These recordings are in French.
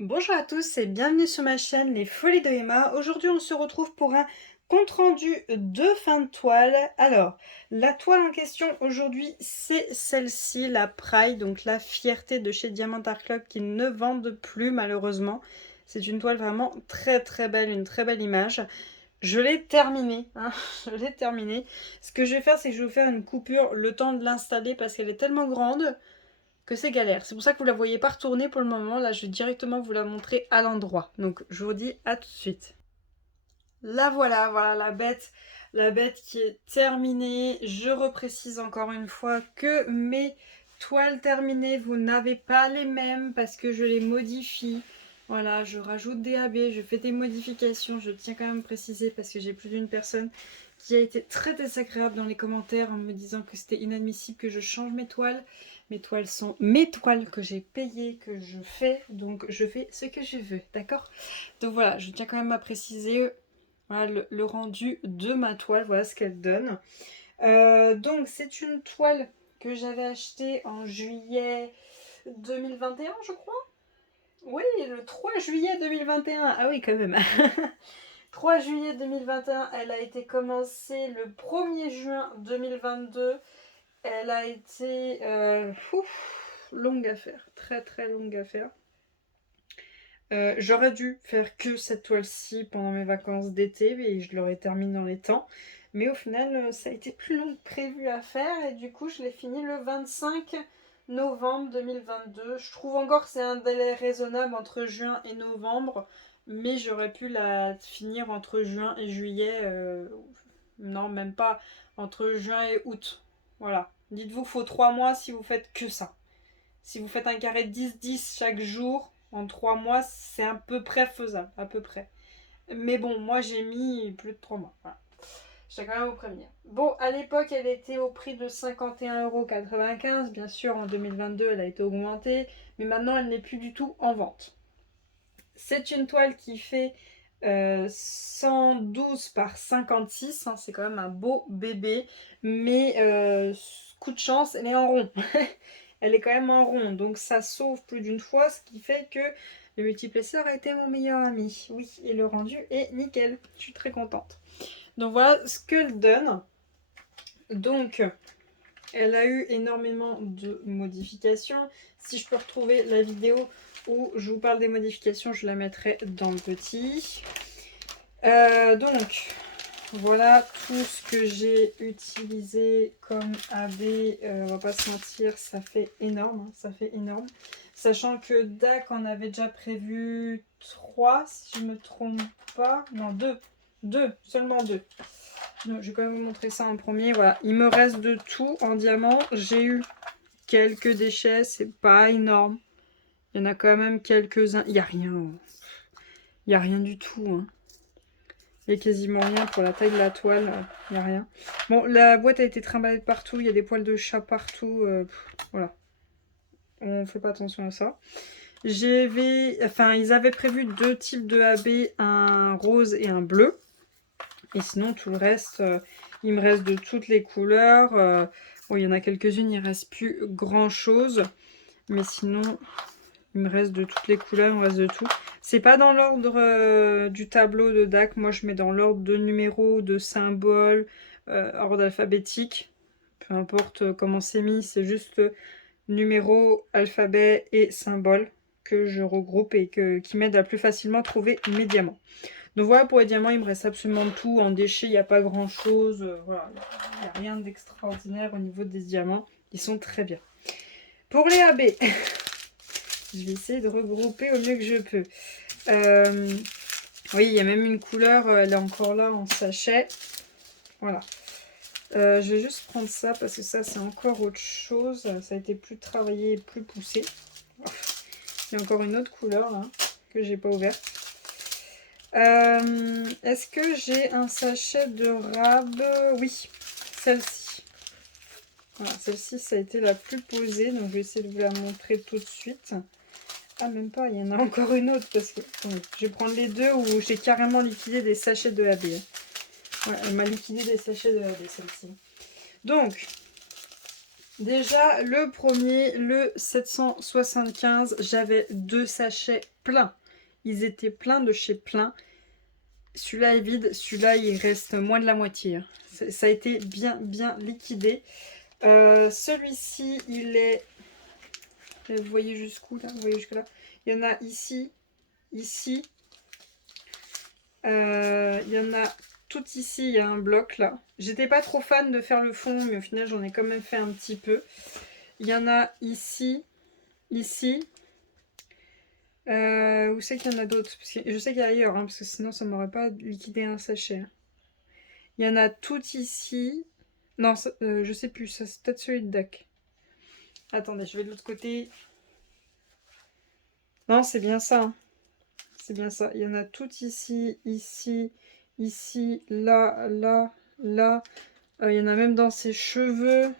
Bonjour à tous et bienvenue sur ma chaîne Les Folies de Emma. Aujourd'hui on se retrouve pour un compte rendu de fin de toile. Alors, la toile en question aujourd'hui c'est celle-ci, la Pride, donc la fierté de chez Diamant Art Club qui ne vendent plus malheureusement. C'est une toile vraiment très très belle, une très belle image. Je l'ai terminée, hein, je l'ai terminée. Ce que je vais faire c'est que je vais vous faire une coupure le temps de l'installer parce qu'elle est tellement grande que c'est galère. C'est pour ça que vous la voyez pas retourner pour le moment. Là, je vais directement vous la montrer à l'endroit. Donc, je vous dis à tout de suite. Là, voilà la bête qui est terminée. Je reprécise encore une fois que mes toiles terminées, vous n'avez pas les mêmes parce que je les modifie. Voilà, je rajoute des AB, je fais des modifications. Je tiens quand même à préciser parce que j'ai plus d'une personne qui a été très désagréable dans les commentaires en me disant que c'était inadmissible que je change mes toiles. Mes toiles sont mes toiles que j'ai payées, que je fais, donc je fais ce que je veux, d'accord? Donc voilà, je tiens quand même à préciser voilà, le rendu de ma toile, voilà ce qu'elle donne. Donc c'est une toile que j'avais achetée en juillet 2021, je crois. Oui, le 3 juillet 2021. Ah oui, quand même. 3 juillet 2021, elle a été commencée le 1er juin 2022. Elle a été longue à faire, très très longue à faire. J'aurais dû faire que cette toile-ci pendant mes vacances d'été et je l'aurais terminée dans les temps. Mais au final, ça a été plus long que prévu à faire et du coup, je l'ai fini le 25 novembre 2022. Je trouve encore que c'est un délai raisonnable entre juin et novembre, mais j'aurais pu la finir entre juin et juillet. Non, même pas entre juin et août. Voilà. Dites-vous qu'il faut 3 mois si vous faites que ça. Si vous faites un carré 10-10 chaque jour, en 3 mois, c'est à peu près faisable, à peu près. Mais bon, moi j'ai mis plus de 3 mois. Voilà. Je tiens quand même à vous prévenir. Bon, à l'époque, elle était au prix de 51,95 €. Bien sûr, en 2022, elle a été augmentée. Mais maintenant, elle n'est plus du tout en vente. C'est une toile qui fait 112 par 56. Hein, c'est quand même un beau bébé. Mais coup de chance, elle est en rond. Elle est quand même en rond. Donc ça sauve plus d'une fois. Ce qui fait que le multiplesseur a été mon meilleur ami. Oui, et le rendu est nickel. Je suis très contente. Donc voilà ce qu'elle donne. Donc elle a eu énormément de modifications. Si je peux retrouver la vidéo où je vous parle des modifications, je la mettrai dans le petit. Donc, voilà tout ce que j'ai utilisé comme AB. On va pas se mentir, ça fait énorme. Hein, ça fait énorme. Sachant que DAC en avait déjà prévu 3, si je me trompe pas. Non, 2. 2, seulement 2. Donc, je vais quand même vous montrer ça en premier. Voilà, il me reste de tout en diamant. J'ai eu quelques déchets, c'est pas énorme. Il y en a quand même quelques-uns. Il n'y a rien. Il n'y a rien du tout. Hein. Il n'y a quasiment rien pour la taille de la toile. Il n'y a rien. Bon, la boîte a été trimballée de partout. Il y a des poils de chat partout. Voilà. On fait pas attention à ça. Ils avaient prévu 2 types de AB, un rose et un bleu. Et sinon, tout le reste, il me reste de toutes les couleurs. Bon, il y en a quelques-unes, il ne reste plus grand-chose. Mais sinon, il me reste de toutes les couleurs, il me reste de tout. C'est pas dans l'ordre du tableau de DAC. Moi, je mets dans l'ordre de numéros, de symboles, ordre alphabétique. Peu importe comment c'est mis, c'est juste numéro, alphabet et symbole que je regroupe et qui m'aide à plus facilement trouver mes diamants. Donc voilà, pour les diamants, il me reste absolument tout. En déchets, il n'y a pas grand-chose. Voilà, il n'y a rien d'extraordinaire au niveau des diamants. Ils sont très bien. Pour les AB, je vais essayer de regrouper au mieux que je peux. Oui, il y a même une couleur, elle est encore là en sachet. Voilà. Je vais juste prendre ça parce que ça, c'est encore autre chose. Ça a été plus travaillé et plus poussé. Il y a encore une autre couleur là que j'ai pas ouverte. Est-ce que j'ai un sachet de rab? Oui, celle-ci. Voilà, celle-ci, ça a été la plus posée. Donc, je vais essayer de vous la montrer tout de suite. Ah, même pas, il y en a encore une autre. Parce que je vais prendre les deux où j'ai carrément liquidé des sachets de AB. Ouais, elle m'a liquidé des sachets de AB, celle-ci. Donc, Déjà, le premier, le 775, j'avais 2 sachets pleins. Ils étaient pleins de chez plein. Celui-là est vide, celui-là il reste moins de la moitié, hein. Ça a été bien liquidé. Celui-ci, il est... Vous voyez jusqu'où là? Vous voyez jusque là? Il y en a ici, ici. Il y en a tout ici, il y a un bloc là. J'étais pas trop fan de faire le fond, mais au final j'en ai quand même fait un petit peu. Il y en a ici, ici. Où c'est qu'il y en a d'autres? Parce que je sais qu'il y a ailleurs, hein, parce que sinon ça m'aurait pas liquidé un sachet. Il y en a tout ici. Non, je sais plus, ça c'est peut-être celui de Dak. Attendez, je vais de l'autre côté. Non, c'est bien ça, hein. C'est bien ça. Il y en a tout ici, ici, ici, là, là, là. Il y en a même dans ses cheveux.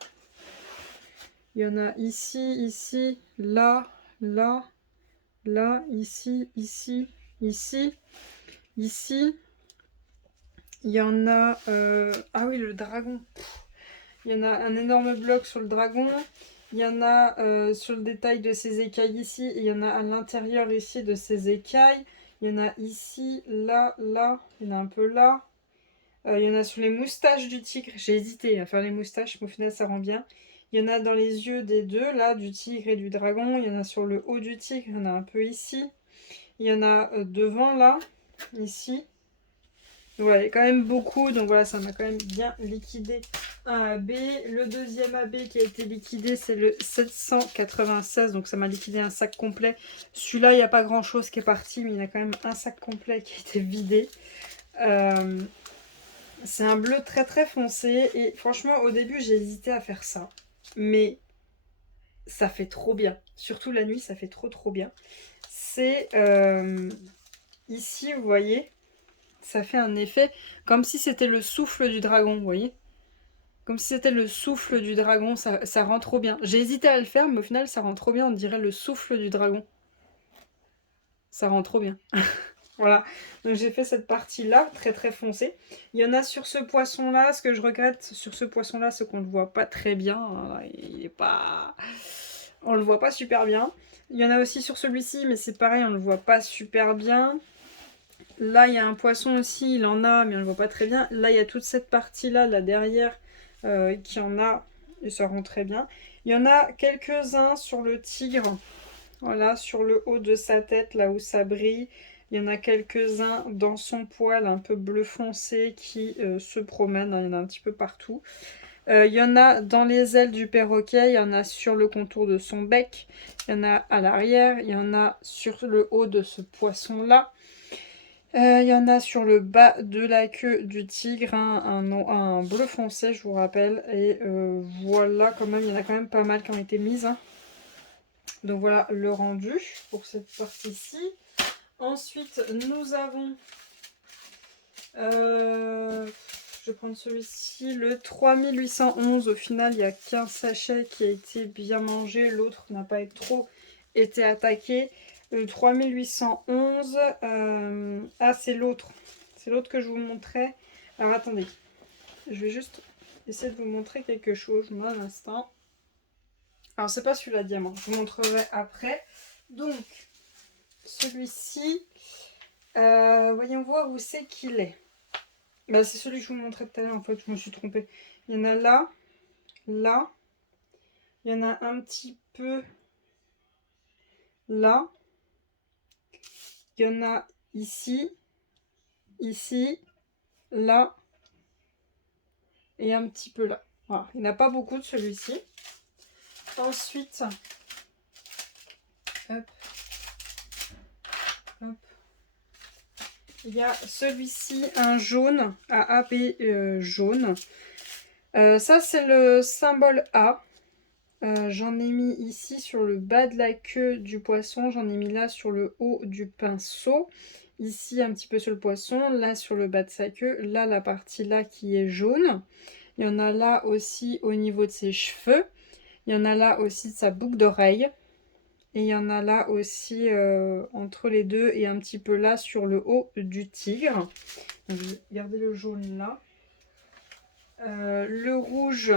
Il y en a ici, ici, là, là, là, ici, ici, ici, ici. Il y en a... Ah oui, le dragon. Il y en a un énorme bloc sur le dragon. Il y en a sur le détail de ses écailles ici. Et il y en a à l'intérieur ici de ses écailles. Il y en a ici, là, là. Il y en a un peu là. Il y en a sur les moustaches du tigre. J'ai hésité à faire les moustaches, mais au final ça rend bien. Il y en a dans les yeux des deux, là, du tigre et du dragon. Il y en a sur le haut du tigre. Il y en a un peu ici. Il y en a devant, là, ici. Donc voilà, il y a quand même beaucoup. Donc voilà, ça m'a quand même bien liquidé un AB. Le deuxième AB qui a été liquidé, c'est le 796. Donc ça m'a liquidé un sac complet. Celui-là, il n'y a pas grand-chose qui est parti, mais il y a quand même un sac complet qui a été vidé. C'est un bleu très foncé. Et franchement, au début, j'ai hésité à faire ça. Mais ça fait trop bien. Surtout la nuit, ça fait trop bien. C'est ici, vous voyez, ça fait un effet comme si c'était le souffle du dragon, vous voyez. Comme si c'était le souffle du dragon, ça rend trop bien. J'ai hésité à le faire, mais au final, ça rend trop bien. On dirait le souffle du dragon. Ça rend trop bien. Voilà, donc j'ai fait cette partie-là, très foncée. Il y en a sur ce poisson-là, ce que je regrette sur ce poisson-là, c'est qu'on le voit pas très bien. Il est pas... On le voit pas super bien. Il y en a aussi sur celui-ci, mais c'est pareil, on le voit pas super bien. Là, il y a un poisson aussi, il en a, mais on le voit pas très bien. Là, il y a toute cette partie-là, là derrière, qui en a, et ça rend très bien. Il y en a quelques-uns sur le tigre, voilà, sur le haut de sa tête, là où ça brille. Il y en a quelques-uns dans son poil un peu bleu foncé qui se promènent, hein, il y en a un petit peu partout. Il y en a dans les ailes du perroquet, il y en a sur le contour de son bec, il y en a à l'arrière, il y en a sur le haut de ce poisson-là. Il y en a sur le bas de la queue du tigre, hein, un bleu foncé, je vous rappelle. Et voilà, quand même, il y en a quand même pas mal qui ont été mises, hein. Donc voilà le rendu pour cette partie-ci. Ensuite, nous avons... je vais prendre celui-ci, le 3811. Au final, il n'y a qu'un sachet qui a été bien mangé. L'autre n'a pas trop été attaqué. Le 3811, ah c'est l'autre. C'est l'autre que je vous montrais. Alors attendez, je vais juste essayer de vous montrer quelque chose, moi, un instant. Alors c'est pas celui-là diamant, je vous montrerai après. Donc, celui-ci, voyons voir où c'est qu'il est. Bah, c'est celui que je vous montrais tout à l'heure, en fait, je me suis trompée. Il y en a là, là. Il y en a un petit peu là. Il y en a ici, ici, là. Et un petit peu là. Voilà. Il n'y en a pas beaucoup de celui-ci. Ensuite, hop, hop. Il y a celui-ci, un jaune, AAP jaune. Ça, c'est le symbole A. J'en ai mis ici sur le bas de la queue du poisson. J'en ai mis là sur le haut du pinceau. Ici, un petit peu sur le poisson. Là, sur le bas de sa queue. Là, la partie là qui est jaune. Il y en a là aussi au niveau de ses cheveux. Il y en a là aussi de sa boucle d'oreille. Et il y en a là aussi entre les deux et un petit peu là sur le haut du tigre. Donc, je vais garder le jaune là. Le rouge,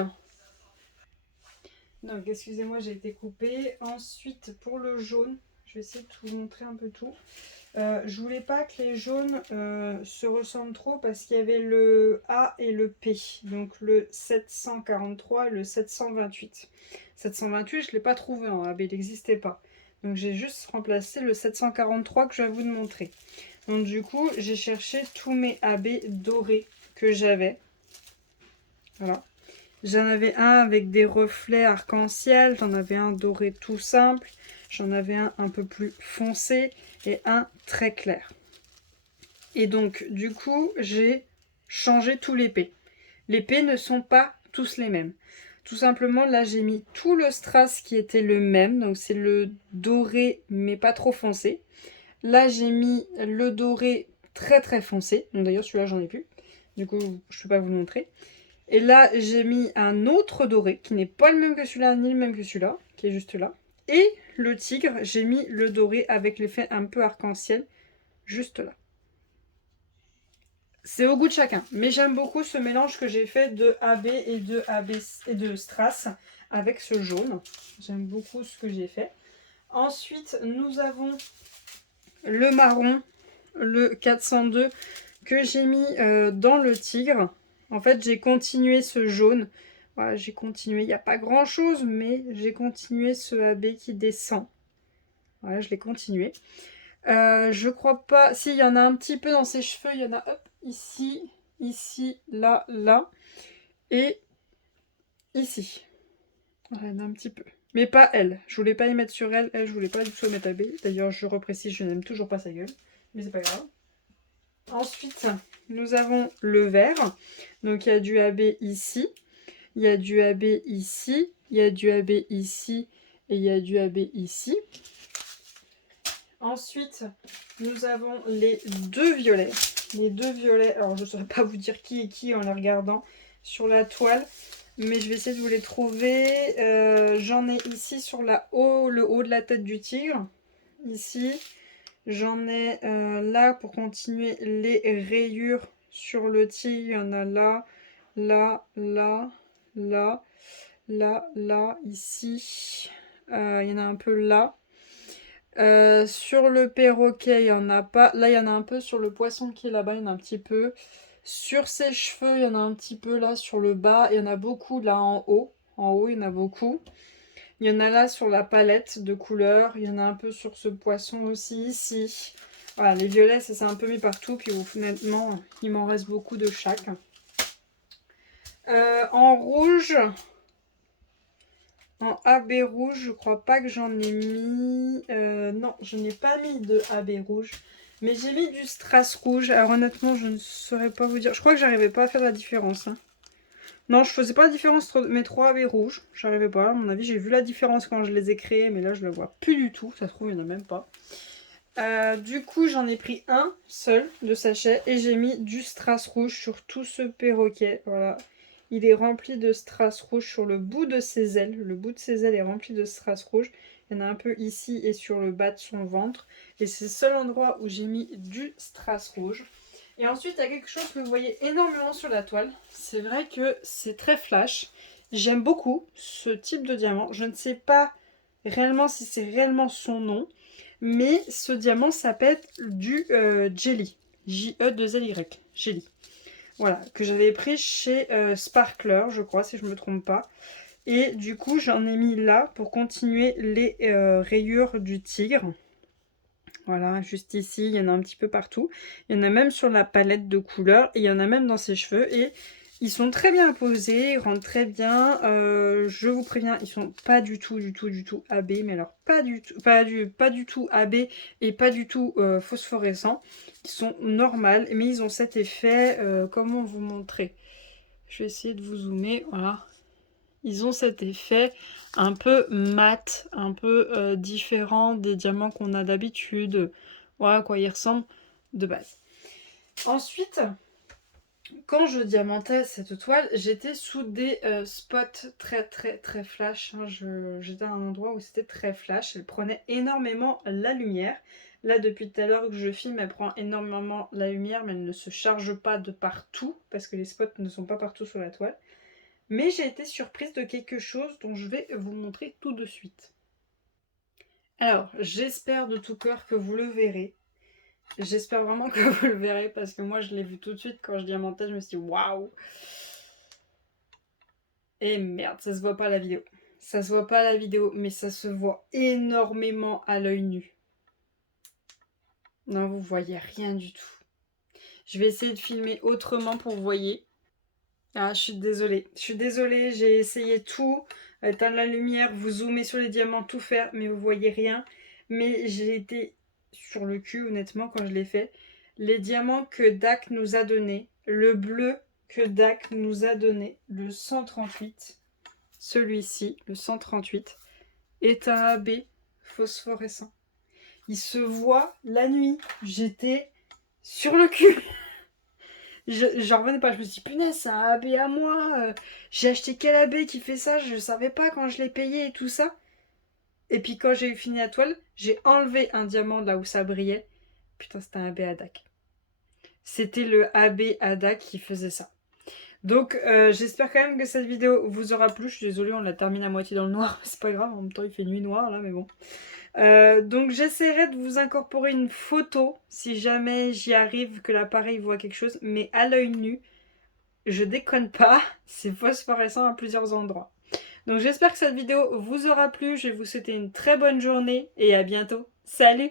Donc excusez-moi, j'ai été coupée. Ensuite, pour le jaune, je vais essayer de vous montrer un peu tout. Je voulais pas que les jaunes se ressemblent trop parce qu'il y avait le A et le P. Donc le 743 et le 728. 728, je ne l'ai pas trouvé en AB, il n'existait pas. Donc j'ai juste remplacé le 743 que je vais vous montrer. Donc du coup, j'ai cherché tous mes AB dorés que j'avais. Voilà. J'en avais un avec des reflets arc-en-ciel, j'en avais un doré tout simple, j'en avais un peu plus foncé et un très clair. Et donc, du coup, j'ai changé tous les P. Les P ne sont pas tous les mêmes. Tout simplement, là, j'ai mis tout le strass qui était le même, donc c'est le doré mais pas trop foncé. Là, j'ai mis le doré très très foncé, donc d'ailleurs celui-là, j'en ai plus. Du coup, je ne peux pas vous le montrer. Et là, j'ai mis un autre doré qui n'est pas le même que celui-là, ni le même que celui-là, qui est juste là. Et le tigre, j'ai mis le doré avec l'effet un peu arc-en-ciel, juste là. C'est au goût de chacun, mais j'aime beaucoup ce mélange que j'ai fait de AB et de AB et de strass avec ce jaune. J'aime beaucoup ce que j'ai fait. Ensuite, nous avons le marron, le 402 que j'ai mis dans le tigre. En fait, j'ai continué ce jaune. Voilà, j'ai continué. Il n'y a pas grand chose, mais j'ai continué ce AB qui descend. Voilà, je l'ai continué. Je crois pas. Si, il y en a un petit peu dans ses cheveux. Il y en a hop, ici, ici, là, là. Et ici. Voilà, il y en a un petit peu. Mais pas elle. Je voulais pas y mettre sur elle. Elle, je voulais pas du tout mettre AB. D'ailleurs, je reprécise, je n'aime toujours pas sa gueule. Mais c'est pas grave. Ensuite, nous avons le vert. Donc, il y a du AB ici. Il y a du AB ici. Il y a du AB ici. Et il y a du AB ici. Ensuite, nous avons les deux violets. Les deux violets, alors je ne saurais pas vous dire qui est qui en les regardant sur la toile. Mais je vais essayer de vous les trouver. J'en ai ici sur le haut de la tête du tigre. Ici. J'en ai là pour continuer les rayures sur le tigre. Il y en a là, là, là, là, là, là, ici. Il y en a un peu là. Sur le perroquet, il n'y en a pas. Là, il y en a un peu sur le poisson qui est là-bas, il y en a un petit peu. Sur ses cheveux, il y en a un petit peu là sur le bas. Il y en a beaucoup là en haut. En haut, il y en a beaucoup. Il y en a là sur la palette de couleurs. Il y en a un peu sur ce poisson aussi ici. Voilà, les violets, ça s'est un peu mis partout. Puis honnêtement, il m'en reste beaucoup de chaque. En rouge, en AB rouge, je crois pas que j'en ai mis. Non, je n'ai pas mis de AB rouge. Mais j'ai mis du strass rouge. Alors honnêtement, je ne saurais pas vous dire. Je crois que j'arrivais pas à faire la différence. Hein. Non, je faisais pas la différence entre mes trois AB rouges. J'arrivais pas. À mon avis, j'ai vu la différence quand je les ai créés. Mais là, je la vois plus du tout. Ça se trouve, il n'y en a même pas. Du coup, j'en ai pris un seul de sachet. Et j'ai mis du strass rouge sur tout ce perroquet. Voilà. Il est rempli de strass rouge sur le bout de ses ailes. Le bout de ses ailes est rempli de strass rouge. Il y en a un peu ici et sur le bas de son ventre. Et c'est le seul endroit où j'ai mis du strass rouge. Et ensuite, il y a quelque chose que vous voyez énormément sur la toile. C'est vrai que c'est très flash. J'aime beaucoup ce type de diamant. Je ne sais pas réellement si c'est réellement son nom. Mais ce diamant s'appelle du Jelly. J-E-2-L-Y. Jelly. Voilà, que j'avais pris chez Sparkler, je crois, si je ne me trompe pas. Et du coup, j'en ai mis là pour continuer les rayures du tigre. Voilà, juste ici, il y en a un petit peu partout. Il y en a même sur la palette de couleurs et il y en a même dans ses cheveux. Et ils sont très bien posés, ils rentrent très bien. Je vous préviens, ils sont pas du tout AB, mais alors pas du tout AB et pas du tout phosphorescents. Ils sont normaux, mais ils ont cet effet, comment vous montrer? Je vais essayer de vous zoomer, voilà. Ils ont cet effet un peu mat, un peu différent des diamants qu'on a d'habitude. Voilà à quoi ils ressemblent de base. Ensuite, quand je diamantais cette toile, j'étais sous des spots très flash. Hein. J'étais à un endroit où c'était très flash. Elle prenait énormément la lumière. Là, depuis tout à l'heure que je filme, elle prend énormément la lumière, mais elle ne se charge pas de partout, parce que les spots ne sont pas partout sur la toile. mais j'ai été surprise de quelque chose dont je vais vous montrer tout de suite. Alors, j'espère de tout cœur que vous le verrez. J'espère vraiment que vous le verrez parce que moi je l'ai vu tout de suite quand je diamantais, je me suis dit waouh! Et merde, ça se voit pas à la vidéo. Ça se voit pas à la vidéo, mais ça se voit énormément à l'œil nu. Non, vous voyez rien du tout. Je vais essayer de filmer autrement pour vous voyez. Ah, je suis désolée, j'ai essayé tout, éteindre la lumière, vous zoomer sur les diamants, tout faire, mais vous voyez rien. Mais j'ai été sur le cul, honnêtement, quand je l'ai fait. Les diamants que Dak nous a donnés, le bleu que Dak nous a donné, le 138, celui-ci, le 138, est un AB phosphorescent. Il se voit la nuit. J'étais sur le cul. J'en revenais pas, je me suis dit, punaise, c'est un AB à moi. J'ai acheté quel AB qui fait ça? Je savais pas quand je l'ai payé et tout ça. Et puis quand j'ai eu fini la toile, j'ai enlevé un diamant là où ça brillait. Putain, c'était un AB Hadak. C'était le AB Hadak qui faisait ça. Donc j'espère quand même que cette vidéo vous aura plu. Je suis désolée, on la termine à moitié dans le noir. C'est pas grave, en même temps il fait nuit noire là, mais bon. Donc j'essaierai de vous incorporer une photo si jamais j'y arrive, que l'appareil voit quelque chose. Mais à l'œil nu, je déconne pas, c'est phosphorescent à plusieurs endroits. Donc j'espère que cette vidéo vous aura plu. Je vais vous souhaiter une très bonne journée et à bientôt. Salut!